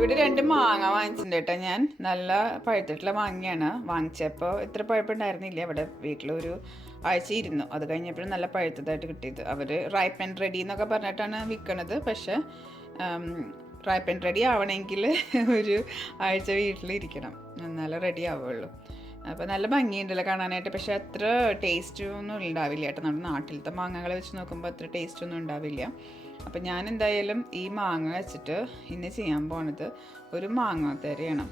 ഇവിടെ 2 മാങ്ങ വാങ്ങിച്ചിട്ടുണ്ട് കേട്ടോ. ഞാൻ നല്ല പഴുത്തിട്ടുള്ള മാങ്ങയാണ് വാങ്ങിച്ചപ്പോൾ ഇത്ര പഴുപ്പുണ്ടായിരുന്നില്ല. ഇവിടെ വീട്ടിലൊരു ആഴ്ച ഇരുന്നു. അത് കഴിഞ്ഞപ്പോഴും നല്ല പഴുത്തതായിട്ട് കിട്ടിയത്. അവർ റൈപ്പ് ആൻഡ് റെഡി എന്നൊക്കെ പറഞ്ഞിട്ടാണ് വിൽക്കണത്. പക്ഷേ റൈപ്പ് ആൻഡ് റെഡി ആവണമെങ്കിൽ ഒരു ആഴ്ച വീട്ടിലിരിക്കണം, എന്നാലേ റെഡി ആവുള്ളൂ. അപ്പോൾ നല്ല ഭംഗിയുണ്ടല്ലോ കാണാനായിട്ട്. പക്ഷേ അത്ര ടേസ്റ്റൊന്നും ഉണ്ടാവില്ല കേട്ടോ. നമ്മുടെ നാട്ടിലത്തെ മാങ്ങകളെ വെച്ച് നോക്കുമ്പോൾ അത്ര ടേസ്റ്റൊന്നും ഉണ്ടാവില്ല. അപ്പം ഞാൻ എന്തായാലും ഈ മാങ്ങ വെച്ചിട്ട് ഇന്ന് ചെയ്യാൻ പോണത് ഒരു മാങ്ങ തെരയാണ്.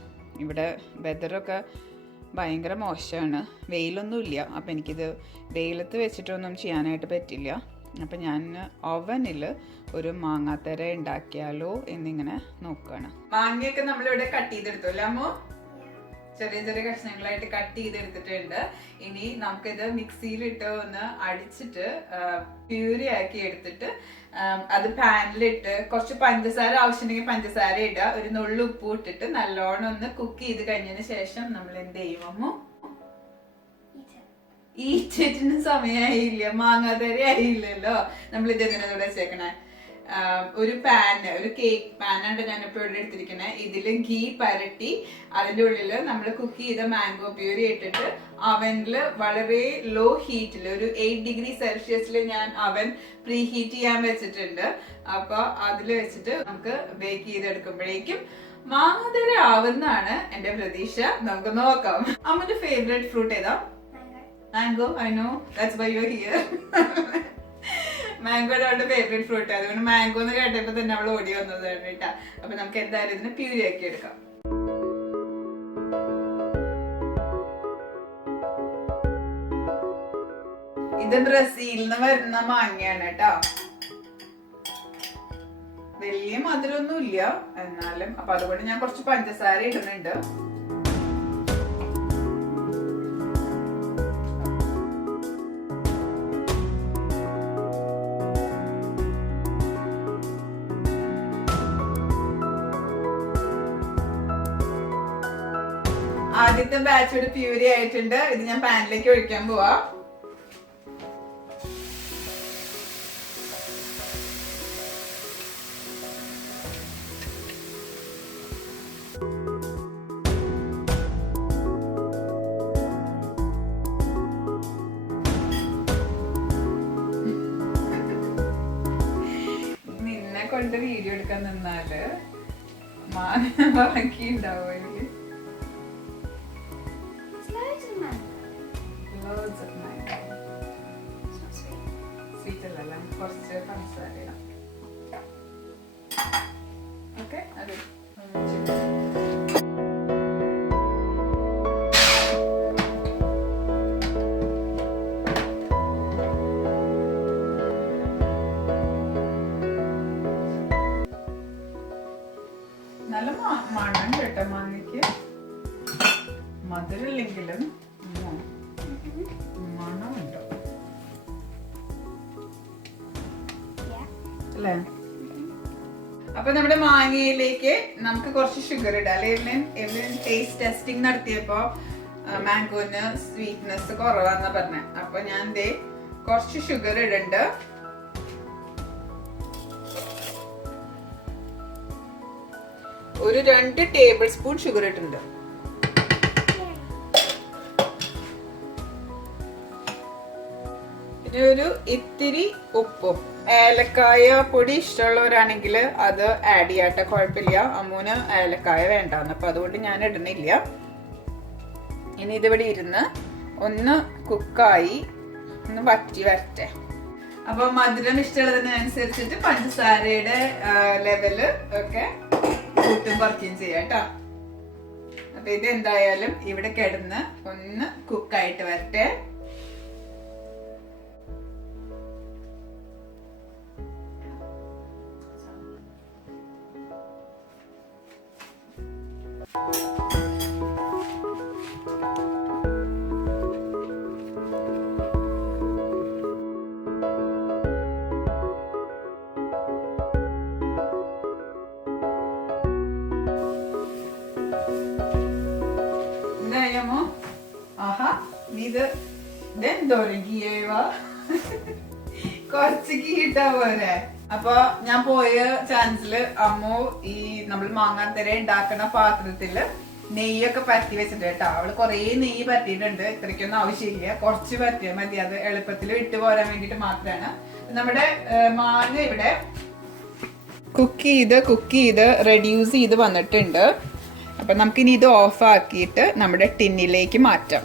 ഇവിടെ വെതറൊക്കെ ഭയങ്കര മോശമാണ്, വെയിലൊന്നുമില്ല. അപ്പം എനിക്കിത് വെയിലത്ത് വെച്ചിട്ടൊന്നും ചെയ്യാനായിട്ട് പറ്റില്ല. അപ്പം ഞാൻ ഓവനിൽ ഒരു മാങ്ങാത്തര ഉണ്ടാക്കിയാലോ എന്നിങ്ങനെ നോക്കുകയാണ്. മാങ്ങയൊക്കെ നമ്മളിവിടെ കട്ട് ചെയ്തെടുത്തു അല്ലേ അമ്മോ? ചെറിയ ചെറിയ കഷ്ണങ്ങളായിട്ട് കട്ട് ചെയ്തെടുത്തിട്ടുണ്ട്. ഇനി നമുക്കിത് മിക്സിയിലിട്ട് ഒന്ന് അടിച്ചിട്ട് പ്യൂരി ആക്കി എടുത്തിട്ട് അത് പാനിലിട്ട് കുറച്ച് പഞ്ചസാര ആവശ്യമുണ്ടെങ്കിൽ പഞ്ചസാര ഇടുക, ഒരു നുള്ളു ഉപ്പ് ഇട്ടിട്ട് നല്ലോണം ഒന്ന് കുക്ക് ചെയ്ത് കഴിഞ്ഞതിന് ശേഷം നമ്മൾ എന്ത് ചെയ്യും അമ്മോ? ഈറ്റിന് സമയമായില്ല, മാങ്ങാതര ആയില്ലല്ലോ. നമ്മൾ ഇതെങ്ങനെ ഇവിടെ വെച്ചേക്കണേ? ഒരു പാന്, ഒരു കേക്ക് പാനാണ് ഞാനിപ്പോൾ ഇവിടെ എടുത്തിരിക്കണേ. ഇതിൽ ഗീ പരട്ടി അതിൻ്റെ ഉള്ളിൽ നമ്മൾ കുക്ക് ചെയ്ത മാംഗോ പ്യൂരി ഇട്ടിട്ട് അവനിൽ വളരെ ലോ ഹീറ്റിൽ ഒരു 8 ഡിഗ്രി സെൽഷ്യസിൽ ഞാൻ അവൻ പ്രീ ഹീറ്റ് ചെയ്യാൻ വെച്ചിട്ടുണ്ട്. അപ്പോൾ അതിൽ വെച്ചിട്ട് നമുക്ക് ബേക്ക് ചെയ്തെടുക്കുമ്പോഴേക്കും മാങ്ങാതര ആവുന്നതാണ് എൻ്റെ പ്രതീക്ഷ. നമുക്ക് നോക്കാം. അമ്മന്റെ ഫേവറേറ്റ് ഫ്രൂട്ട് ഏതാ? Mango. I know, that's why you are here. Mango അവളുടെ ഫേവറേറ്റ് ഫ്രൂട്ട്, അതുകൊണ്ട് മാംഗോ എന്ന് കേട്ടപ്പോ തന്നെ അവൾ ഓടി വന്നതാണ് കേട്ടാ. അപ്പൊ നമുക്ക് എന്തായാലും ഇതിന് പ്യൂരി ആക്കി എടുക്കാം. ഇത് ബ്രസീലിൽ നിന്ന് വരുന്ന മാങ്ങയാണ് കേട്ടോ. വലിയ മധുരമൊന്നും ഇല്ല എന്നാലും. അപ്പൊ അതുകൊണ്ട് ഞാൻ കുറച്ച് പഞ്ചസാര ഇടുന്നുണ്ട്. ആദ്യത്തെ ബാച്ച് ഒരു പ്യൂരി ആയിട്ടുണ്ട്. ഇത് ഞാൻ പാനിലേക്ക് ഒഴിക്കാൻ പോവാ. നിന്നെ കൊണ്ട് വീഡിയോ എടുക്കാൻ നിന്നാല് ബാക്കി ഉണ്ടാവും. കുറച്ച് പഞ്ചസാര ഇടാം. ഓക്കെ, അത് നല്ല മണം കേട്ടോ മാങ്ങയ്ക്ക്. മധുരമില്ലെങ്കിലും മണമുണ്ടോ അല്ലേ? അപ്പൊ നമ്മുടെ മാങ്ങയിലേക്ക് നമുക്ക് കുറച്ച് ഷുഗർ ഇടാം. അല്ലെങ്കിൽ ടേസ്റ്റ് ടെസ്റ്റിംഗ് നടത്തിയപ്പോ മാംഗോന് സ്വീറ്റ്നെസ് കുറവാന്നാ പറഞ്ഞ. അപ്പൊ ഞാൻ ദേ കുറച്ച് ഷുഗർ ഇടുന്നുണ്ട്. ഒരു 2 ടേബിൾ സ്പൂൺ ഷുഗർ ഇട്ടിട്ടുണ്ട്. പിന്നെ ഒരു ഇത്തിരി ഉപ്പും. ഏലക്കായ പൊടി ഇഷ്ടമുള്ളവരാണെങ്കിൽ അത് ആഡ് ചെയ്യാട്ടെ, കുഴപ്പമില്ല. അമ്മൂന് ഏലക്കായ വേണ്ടാന്ന്, അപ്പൊ അതുകൊണ്ട് ഞാൻ ഇടുന്നില്ല. ഇനി ഇതിവിടെ ഇരുന്ന് ഒന്ന് കുക്കായി ഒന്ന് വറ്റി വരട്ടെ. അപ്പൊ മധുരം ഇഷ്ടമുള്ളതിനനുസരിച്ചിട്ട് പഞ്ചസാരയുടെ ലെവല് ഒക്കെ കൂട്ടും കുറയ്ക്കുകയും ചെയ്യാം കേട്ടോ. അപ്പൊ ഇത് എന്തായാലും ഇവിടെ കിടന്ന് ഒന്ന് കുക്കായിട്ട് വരട്ടെ. ഇത് ഇതെന്തോരം ഗീയവാ കുറച്ച് ഗീ ഇട്ടാ പോരെ. അപ്പൊ ഞാൻ പോയ ചാൻസില് അമ്മു ഈ നമ്മൾ മാങ്ങാത്തര ഉണ്ടാക്കുന്ന പാത്രത്തില് നെയ്യൊക്കെ പരത്തി വെച്ചിട്ട് കേട്ടോ. അവള് കൊറേ നെയ്യ് പരത്തിയിട്ടുണ്ട്. ഇത്രയ്ക്കൊന്നും ആവശ്യമില്ല, കുറച്ച് പരത്തിയാൽ മതി. അത് എളുപ്പത്തിൽ ഇട്ട് പോരാൻ വേണ്ടിട്ട് മാത്രമാണ്. നമ്മുടെ മാങ്ങ ഇവിടെ കുക്ക് ചെയ്ത് റെഡ്യൂസ് ചെയ്ത് വന്നിട്ടുണ്ട്. അപ്പൊ നമുക്കിനി ഇത് ഓഫ് ആക്കിയിട്ട് നമ്മുടെ ടിന്നിലേക്ക് മാറ്റാം.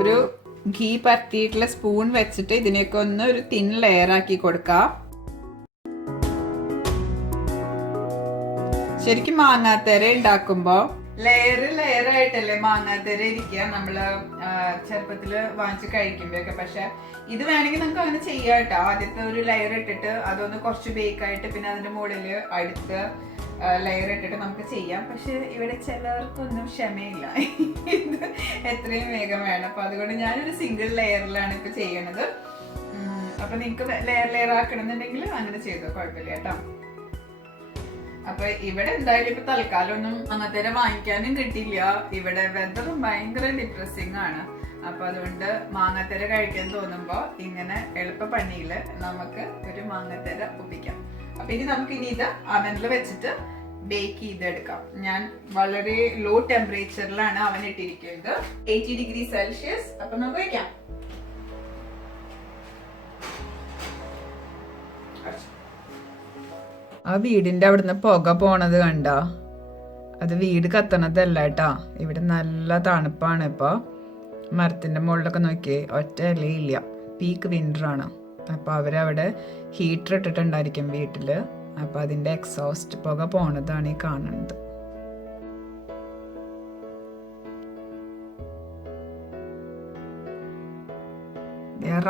ഒരു ഘീ പരത്തിയിട്ടുള്ള സ്പൂൺ വെച്ചിട്ട് ഇതിനൊക്കെ ഒന്ന് ഒരു തിൻ ലെയർ ആക്കി കൊടുക്കാം. ശരിക്കും മാങ്ങാത്തര ഉണ്ടാക്കുമ്പോ ലെയർ ആയിട്ടല്ലേ മാങ്ങാത്തര ഇരിക്കുക നമ്മള് ചെറുപ്പത്തില് വാങ്ങിച്ച് കഴിക്കുമ്പോഴൊക്കെ. പക്ഷെ ഇത് വേണമെങ്കിൽ നമുക്ക് അങ്ങനെ ചെയ്യാം കേട്ടോ. ആദ്യത്തെ ഒരു ലെയർ ഇട്ടിട്ട് അതൊന്ന് കുറച്ച് ബേക്ക് ആയിട്ട് പിന്നെ അതിന്റെ മുകളില് അടുത്ത ലെയർ ഇട്ടിട്ട് നമുക്ക് ചെയ്യാം. പക്ഷെ ഇവിടെ ചിലർക്കൊന്നും ക്ഷമയില്ല, ഇത് എത്രയും വേഗം വേണം. അപ്പൊ അതുകൊണ്ട് ഞാനൊരു സിംഗിൾ ലെയറിലാണ് ഇപ്പൊ ചെയ്യണത്. അപ്പൊ നിങ്ങക്ക് ലെയർ ആക്കണമെന്നുണ്ടെങ്കിൽ അങ്ങനെ ചെയ്തോ, കുഴപ്പമില്ല കേട്ടോ. അപ്പൊ ഇവിടെ എന്തായാലും ഇപ്പൊ തൽക്കാലം ഒന്നും അങ്ങനത്തെ വാങ്ങിക്കാനും കിട്ടില്ല. ഇവിടെ വെതറും ഭയങ്കര ഡിപ്രസിങ് ആണ്. അപ്പൊ അതുകൊണ്ട് മാങ്ങാത്തര കഴിക്കാൻ തോന്നുമ്പോ ഇങ്ങനെ എളുപ്പ പണിയില് നമുക്ക് ഒരു മാങ്ങാത്തര ഒപ്പിക്കാം. അപ്പൊ ഇനി നമുക്ക് ഇത് അവനിൽ വെച്ചിട്ട് ബേക്ക് ചെയ്തെടുക്കാം. ഞാൻ വളരെ ലോ ടെമ്പറേച്ചറിലാണ് അവൻ ഇട്ടിരിക്കുന്നത്, 80 ഡിഗ്രി സെൽഷ്യസ്. അപ്പൊ നമുക്ക് വയ്ക്കാം. ആ വീടിന്റെ അവിടുന്ന് പുക പോണത് കണ്ട? അത് വീട് കത്തണതല്ല കേട്ടാ. ഇവിടെ നല്ല തണുപ്പാണ് ഇപ്പൊ. മരത്തിന്റെ മുകളിലൊക്കെ നോക്കിയേ, ഒറ്റ ഇലയില്ല. പീക്ക് വിന്റർ ആണ്. അപ്പൊ അവരവിടെ ഹീറ്റർ ഇട്ടിട്ടുണ്ടായിരിക്കും വീട്ടില്. അപ്പൊ അതിന്റെ എക്സോസ്റ്റ് പുക പോണതാണ് ഈ കാണുന്നത്.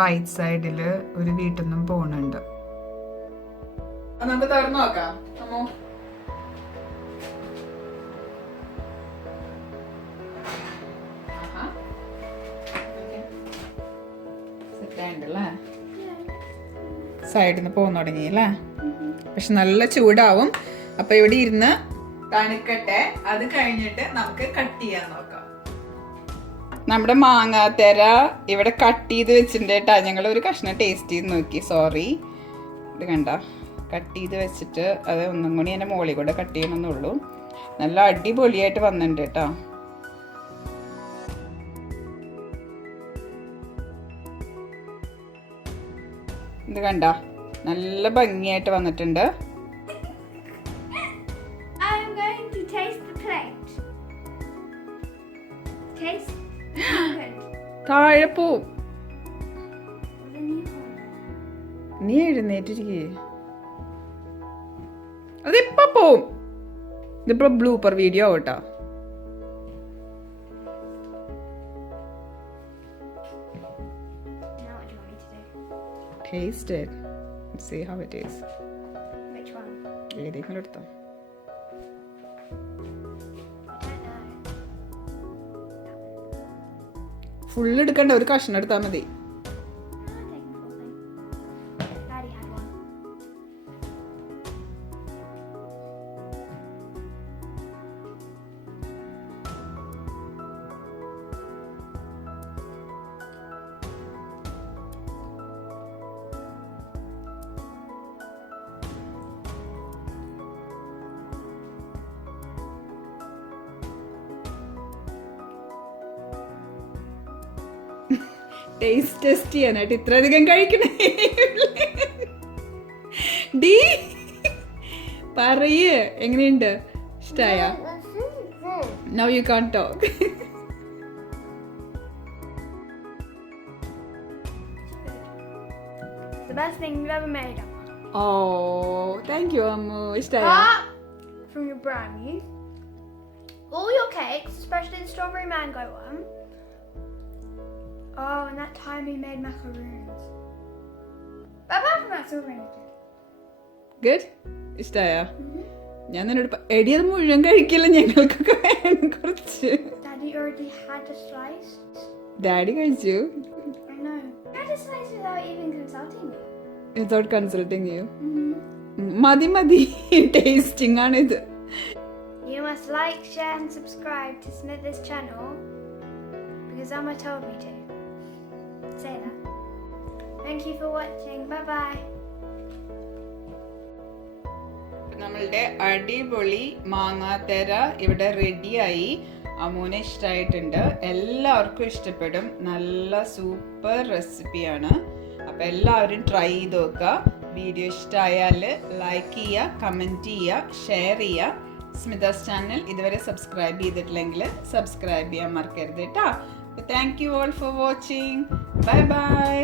റൈറ്റ് സൈഡില് ഒരു വീട്ടിൽ നിന്നും പോണുണ്ട്. നമുക്ക് തുറന്നു നോക്കാം. സൈഡിൽ നിന്ന് പോകാൻ തുടങ്ങി അല്ലേ? പക്ഷെ നല്ല ചൂടാവും. അപ്പൊ ഇവിടെ ഇരുന്ന് തണുക്കട്ടെ. അത് കഴിഞ്ഞിട്ട് നമുക്ക് കട്ട് ചെയ്യാൻ നോക്കാം. നമ്മുടെ മാങ്ങാത്തര ഇവിടെ കട്ട് ചെയ്ത് വെച്ചിട്ടുണ്ട് കേട്ടാ. ഞങ്ങൾ ഒരു കഷ്ണം ടേസ്റ്റ് ചെയ്ത് നോക്കി. സോറി, ഇത് കണ്ട, കട്ട് ചെയ്ത് വെച്ചിട്ട് അത് ഒന്നും കൂടി എൻ്റെ മുകളിൽ കൂടെ കട്ട് ചെയ്യണമെന്നുള്ളൂ. നല്ല അടിപൊളിയായിട്ട് വന്നിട്ടുണ്ട് കേട്ടോ. ഇത് കണ്ട, നല്ല ഭംഗിയായിട്ട് വന്നിട്ടുണ്ട്. താഴെ പോവും. നീ എഴുന്നേറ്റിരിക്കേ, അതിപ്പോ പോവും. ഇതിപ്പോ ബ്ലൂപ്പർ വീഡിയോ കേട്ടോ. Taste it. Let's see how it is. Which one? ഏതെങ്കിലും എടുത്തോ. ഫുള്ള് എടുക്കണ്ട, ഒരു കഷ്ണം എടുത്താൽ മതി. ടേസ്റ്റ് ടെസ്റ്റ് ചെയ്യാനായിട്ട് ഇത്രയധികം കഴിക്കണേ. ഡി പറയ്, എങ്ങനെയുണ്ട്? ഇഷ്ടായ? Now you can't talk. The best thing you've ever made, Amma. Oh, thank you, ammu. ഇഷ്ടായ? From your brownies, all your cakes, especially the strawberry mango one. Oh, and that time we made macaroons. But apart from that, it's all really good. Good? ഇഷ്ടായ? ഞാൻ നിന്നോട് എടി അത് മുഴുവൻ കഴിക്കില്ല, ഞങ്ങൾക്കൊക്കെ വേണം കുറച്ച്. Daddy already had a slice. Daddy കഴിച്ചു. I know. He had a slice without even consulting me. Without consulting you. മതി മതി, ടേസ്റ്റിംഗ് ആണ് ഇത്. You must like, share and subscribe to Smith's channel because Amma told me to. Say that. Thank you for watching. Bye bye. നമ്മളുടെ അടിപൊളി മാങ്ങാത്തേര ഇവിടെ റെഡിയായി. അമ്മൂനെ ഇഷ്ടമായിട്ടുണ്ട്, എല്ലാവർക്കും ഇഷ്ടപ്പെടും. നല്ല സൂപ്പർ റെസിപ്പിയാണ്. അപ്പോൾ എല്ലാവരും ട്രൈ ചെയ്ത് നോക്കുക. വീഡിയോ ഇഷ്ടമായാൽ ലൈക്ക് ചെയ്യുക, കമൻറ്റ് ചെയ്യുക, ഷെയർ ചെയ്യുക. സ്മിതാസ് ചാനൽ ഇതുവരെ സബ്സ്ക്രൈബ് ചെയ്തിട്ടില്ലെങ്കിൽ സബ്സ്ക്രൈബ് ചെയ്യാൻ മറക്കരുത് കേട്ടോ. Thank you all for watching. Bye bye.